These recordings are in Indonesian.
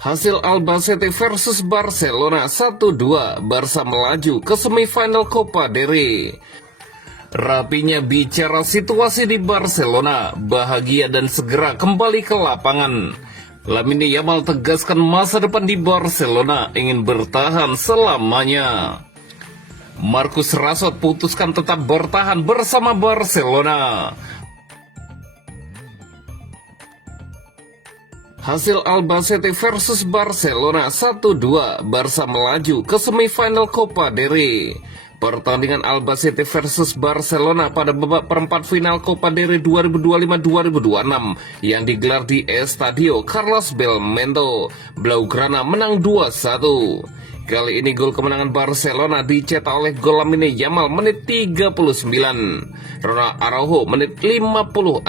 Hasil Albacete versus Barcelona 1-2, Barca melaju ke semifinal Copa del Rey. Rapinya bicara situasi di Barcelona, bahagia dan segera kembali ke lapangan. Lamine Yamal tegaskan masa depan di Barcelona ingin bertahan selamanya. Marcus Rashford putuskan tetap bertahan bersama Barcelona. Hasil Albacete versus Barcelona 1-2, Barca melaju ke semifinal Copa del Rey. Pertandingan Albacete versus Barcelona pada babak perempat final Copa del Rey 2025-2026 yang digelar di Estadio Carlos Belmondo, Blaugrana menang 2-1. Kali ini gol kemenangan Barcelona dicetak oleh gol Lamine Yamal menit 39, Ronald Araujo menit 56,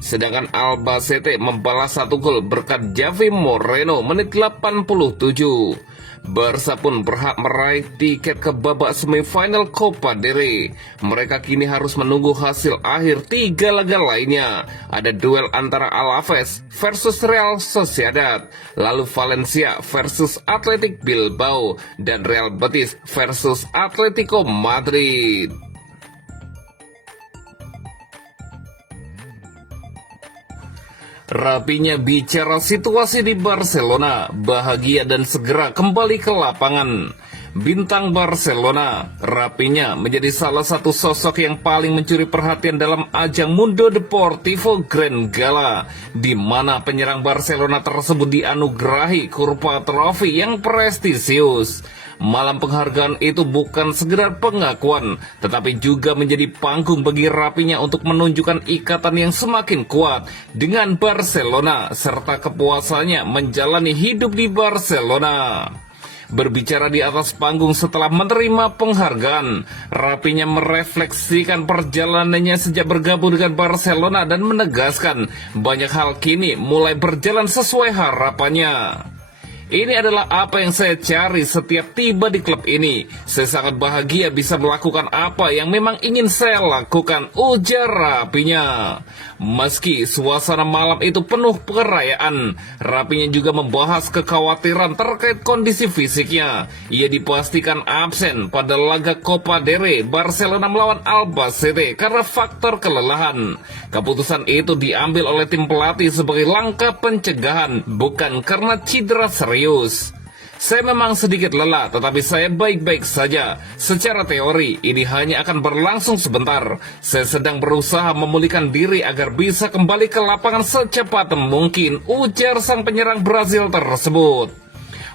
sedangkan Albacete membalas satu gol berkat Javi Moreno menit 87. Barca pun berhak meraih tiket ke babak semifinal Copa del Rey. Mereka kini harus menunggu hasil akhir 3 laga lainnya. Ada duel antara Alaves versus Real Sociedad, lalu Valencia versus Athletic Bilbao, dan Real Betis versus Atletico Madrid. Rapinya bicara situasi di Barcelona, bahagia dan segera kembali ke lapangan. Bintang Barcelona, Rapinya menjadi salah satu sosok yang paling mencuri perhatian dalam ajang Mundo Deportivo Grand Gala, di mana penyerang Barcelona tersebut dianugerahi kurva trofi yang prestisius. Malam penghargaan itu bukan sekedar pengakuan, tetapi juga menjadi panggung bagi Rapinya untuk menunjukkan ikatan yang semakin kuat dengan Barcelona serta kepuasannya menjalani hidup di Barcelona. Berbicara di atas panggung setelah menerima penghargaan, Rapinya merefleksikan perjalanannya sejak bergabung dengan Barcelona dan menegaskan banyak hal kini mulai berjalan sesuai harapannya. Ini adalah apa yang saya cari setiap tiba di klub ini. Saya sangat bahagia bisa melakukan apa yang memang ingin saya lakukan, ujar Rapinya. Meski suasana malam itu penuh perayaan, Rapinya juga membahas kekhawatiran terkait kondisi fisiknya. Ia dipastikan absen pada laga Copa del Rey Barcelona melawan Albacete karena faktor kelelahan. Keputusan itu diambil oleh tim pelatih sebagai langkah pencegahan, bukan karena cedera serius. Saya memang sedikit lelah, tetapi saya baik-baik saja. Secara teori, ini hanya akan berlangsung sebentar. Saya sedang berusaha memulihkan diri agar bisa kembali ke lapangan secepat mungkin, ujar sang penyerang Brazil tersebut.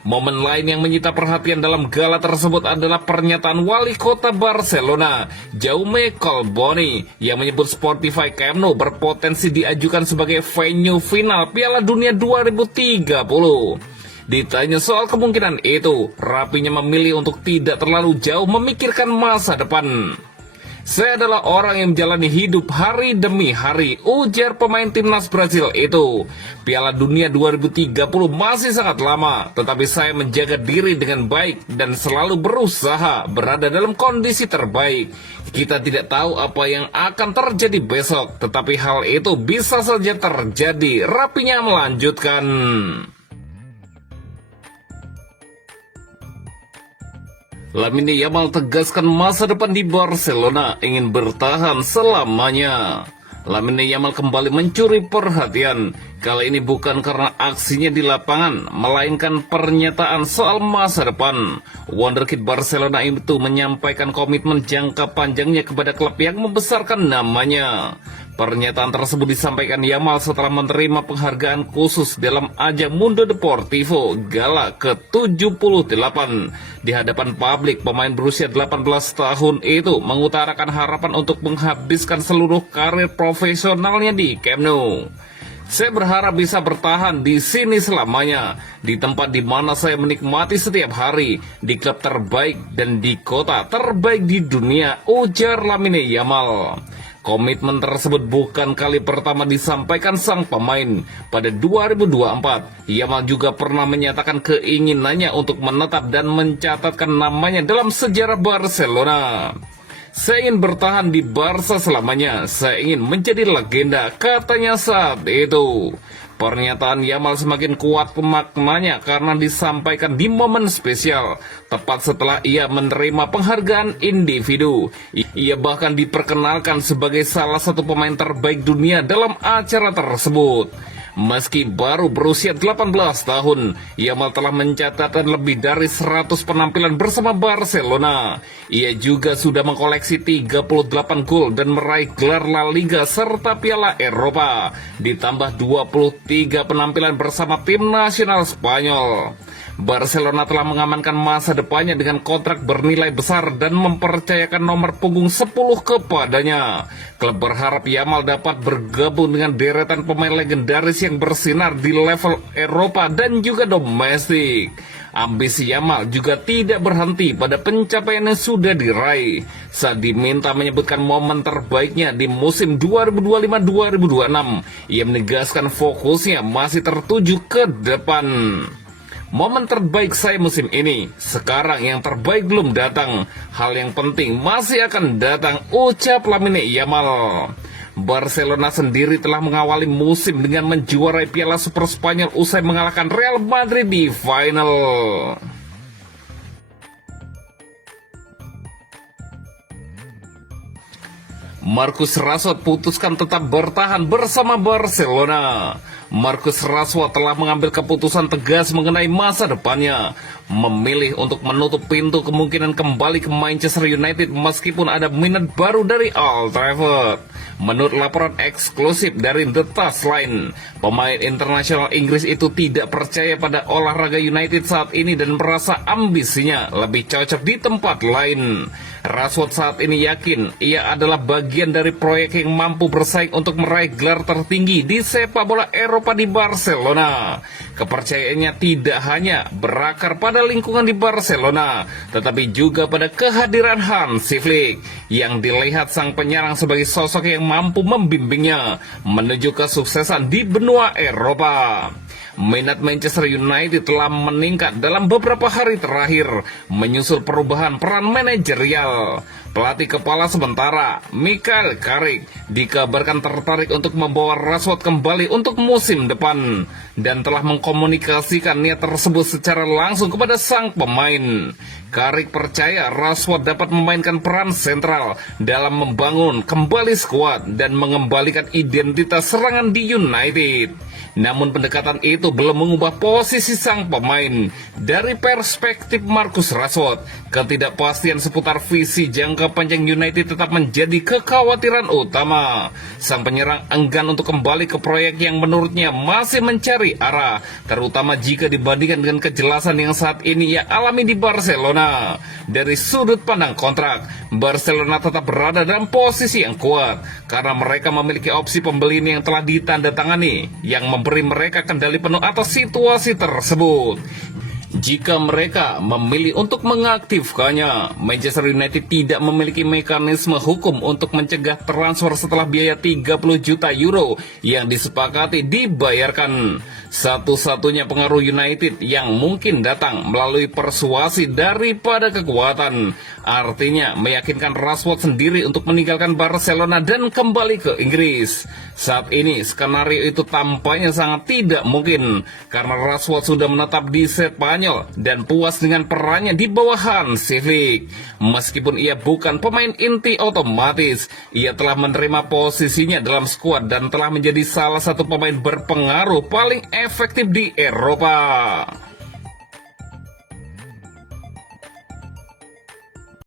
Momen lain yang menyita perhatian dalam gala tersebut adalah pernyataan wali kota Barcelona, Jaume Colboni, yang menyebut Spotify Camp Nou berpotensi diajukan sebagai venue final Piala Dunia 2030. Ditanya soal kemungkinan itu, Rapinya memilih untuk tidak terlalu jauh memikirkan masa depan. Saya adalah orang yang menjalani hidup hari demi hari, ujar pemain timnas Brazil itu. Piala Dunia 2030 masih sangat lama, tetapi saya menjaga diri dengan baik dan selalu berusaha berada dalam kondisi terbaik. Kita tidak tahu apa yang akan terjadi besok, tetapi hal itu bisa saja terjadi, Rapinya melanjutkan. Lamine Yamal tegaskan masa depan di Barcelona ingin bertahan selamanya. Lamine Yamal kembali mencuri perhatian. Kali ini bukan karena aksinya di lapangan, melainkan pernyataan soal masa depan. Wonderkid Barcelona itu menyampaikan komitmen jangka panjangnya kepada klub yang membesarkan namanya. Pernyataan tersebut disampaikan Yamal setelah menerima penghargaan khusus dalam ajang Mundo Deportivo Gala ke-78. Di hadapan publik, pemain berusia 18 tahun itu mengutarakan harapan untuk menghabiskan seluruh karir profesionalnya di Camp Nou. Saya berharap bisa bertahan di sini selamanya, di tempat di mana saya menikmati setiap hari, di klub terbaik dan di kota terbaik di dunia, ujar Lamine Yamal. Komitmen tersebut bukan kali pertama disampaikan sang pemain. Pada 2024, Yamal juga pernah menyatakan keinginannya untuk menetap dan mencatatkan namanya dalam sejarah Barcelona. Saya ingin bertahan di Barca selamanya, saya ingin menjadi legenda, katanya saat itu. Pernyataan Yamal semakin kuat maknanya karena disampaikan di momen spesial, tepat setelah ia menerima penghargaan individu. Ia bahkan diperkenalkan sebagai salah satu pemain terbaik dunia dalam acara tersebut. Meski baru berusia 18 tahun, Yamal telah mencatatkan lebih dari 100 penampilan bersama Barcelona. Ia juga sudah mengkoleksi 38 gol dan meraih gelar La Liga serta Piala Eropa, ditambah 23 penampilan bersama tim nasional Spanyol. Barcelona telah mengamankan masa depannya dengan kontrak bernilai besar dan mempercayakan nomor punggung 10 kepadanya. Klub berharap Yamal dapat bergabung dengan deretan pemain legendaris yang bersinar di level Eropa dan juga domestik. Ambisi Yamal juga tidak berhenti pada pencapaian yang sudah diraih. Saat diminta menyebutkan momen terbaiknya di musim 2025-2026, ia menegaskan fokusnya masih tertuju ke depan. Momen terbaik saya musim ini, sekarang yang terbaik belum datang. Hal yang penting masih akan datang, ucap Lamine Yamal. Barcelona sendiri telah mengawali musim dengan menjuarai Piala Super Spanyol usai mengalahkan Real Madrid di final. Marcus Rashford putuskan tetap bertahan bersama Barcelona. Marcus Rashford telah mengambil keputusan tegas mengenai masa depannya, memilih untuk menutup pintu kemungkinan kembali ke Manchester United meskipun ada minat baru dari Old Trafford. Menurut laporan eksklusif dari The Touchline, pemain internasional Inggris itu tidak percaya pada olahraga United saat ini dan merasa ambisinya lebih cocok di tempat lain. Rashford saat ini yakin ia adalah bagian dari proyek yang mampu bersaing untuk meraih gelar tertinggi di sepak bola Eropa di Barcelona. Kepercayaannya tidak hanya berakar pada lingkungan di Barcelona, tetapi juga pada kehadiran Hansi Flick yang dilihat sang penyerang sebagai sosok yang mampu membimbingnya menuju kesuksesan di benua Eropa. Minat Manchester United telah meningkat dalam beberapa hari terakhir menyusul perubahan peran manajerial. Pelatih kepala sementara Michael Carrick dikabarkan tertarik untuk membawa Rashford kembali untuk musim depan dan telah mengkomunikasikan niat tersebut secara langsung kepada sang pemain. Carrick percaya Rashford dapat memainkan peran sentral dalam membangun kembali skuad dan mengembalikan identitas serangan di United. Namun pendekatan itu belum mengubah posisi sang pemain. Dari perspektif Marcus Rashford, ketidakpastian seputar visi jangka panjang United tetap menjadi kekhawatiran utama. Sang penyerang enggan untuk kembali ke proyek yang menurutnya masih mencari arah, terutama jika dibandingkan dengan kejelasan yang saat ini ia alami di Barcelona. Dari sudut pandang kontrak, Barcelona tetap berada dalam posisi yang kuat karena mereka memiliki opsi pembelian yang telah ditandatangani yang memberi mereka kendali penuh atas situasi tersebut. Jika mereka memilih untuk mengaktifkannya, Manchester United tidak memiliki mekanisme hukum untuk mencegah transfer setelah biaya 30 juta euro yang disepakati dibayarkan. Satu-satunya pengaruh United yang mungkin datang melalui persuasi daripada kekuatan. Artinya meyakinkan Rashford sendiri untuk meninggalkan Barcelona dan kembali ke Inggris. Saat ini skenario itu tampaknya sangat tidak mungkin karena Rashford sudah menetap di Spanyol dan puas dengan perannya di bawah Hansi Flick. Meskipun ia bukan pemain inti otomatis, ia telah menerima posisinya dalam skuad dan telah menjadi salah satu pemain berpengaruh paling efektif di Eropa.